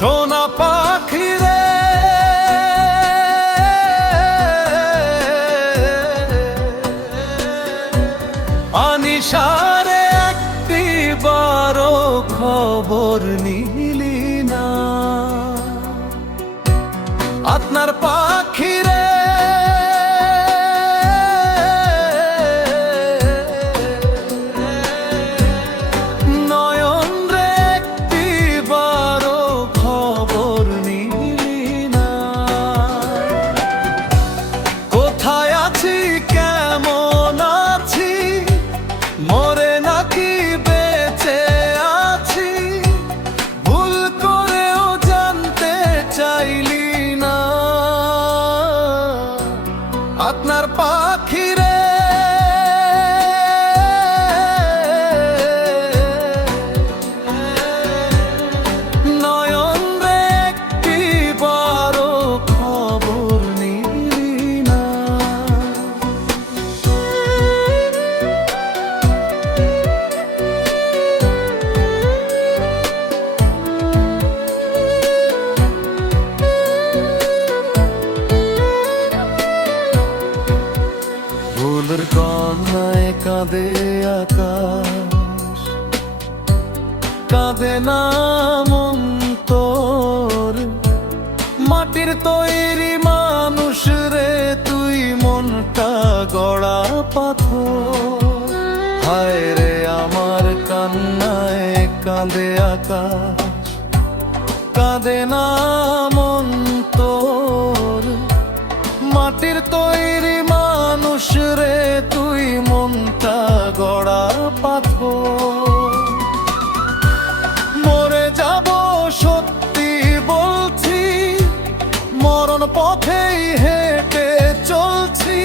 সোনা পাখি রে আনিশারে একটি বারো খবর নিলি না। আপনার পাখি রে নয়ন রে একটি বারো খবর নিলি না। কোথায় আছি কেমন আছি মরে নাকি বেঁচে আছি ভুল করেও জানতে চাইলি না। আপনার পাখি রে নয়ন রে একটি বারো খবর নিলি না। ফুলের কন্যায় কাঁদে আকাশ কাঁদে না মন তোর। মাটির তৈরি মানুষ রে তুই মনটা গড়া পাথর। হায় রে আমার কান্নায় কাঁদে আকাশ কাঁদে না মন তোর। মাটির তৈরি মানুষ রে তুই মনটা গড়া পাথর। মরে যাব সত্যি বলছি মরণ পথেই হেঁটে চলছি।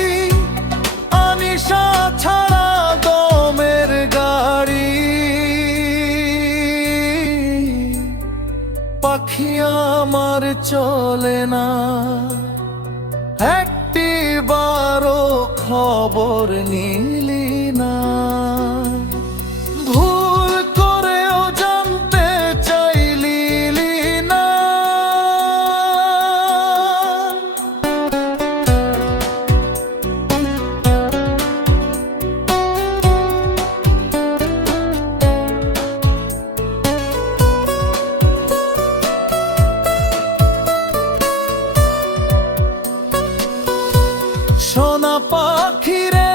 আনিশা ছাড়া দমের গাড়ি পাখি আমার চলে না। একটি বারো খবর নিলি না। ভুল করেও জানতে চাইলি না। সোনা পাখি রে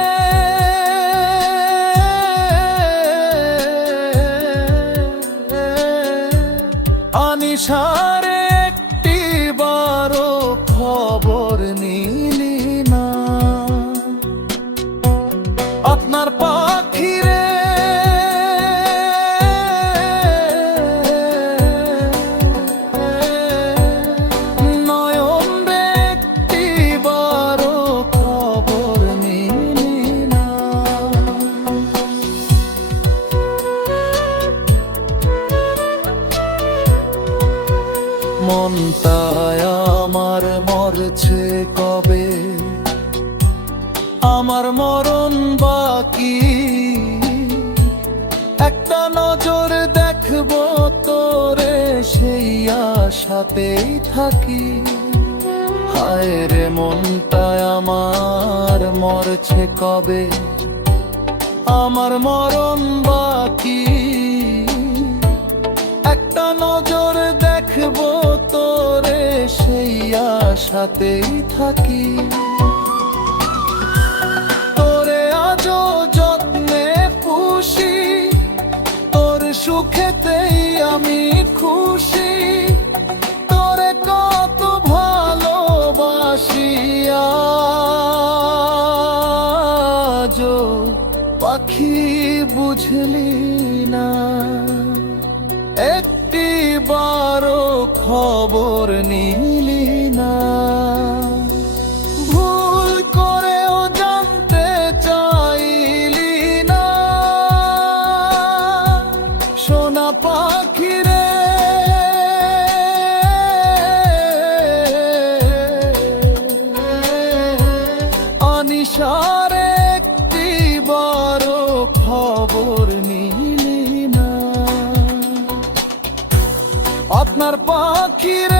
আনিশারে একটি বারো খবর নিলি না। আপনার পাখি রে নয়ন রে একটি বারো খবর নিলি না। মনটায় আমার মরছে কবে আমার মরণ বাকি। একটা নজর দেখবো তোরে সেই আশাতেই থাকি। হায় রে মনটায় আমার মরছে কবে আমার মরণ বাকি। একটা নজর দেখবো তোরে সেই আশাতেই থাকি। তোরে আজও যত্নে পুষি তোর সুখেতেই আমি খুশি। তোরে কত ভালোবাসি আজও পাখি বুঝলি না। একটি বারো খবর নিলি না। ভুল করেও জানতে চাইলি না। সোনা পাখি রে আনিশারে একটি বারো খবর নিলি না। সোনার পাখি রে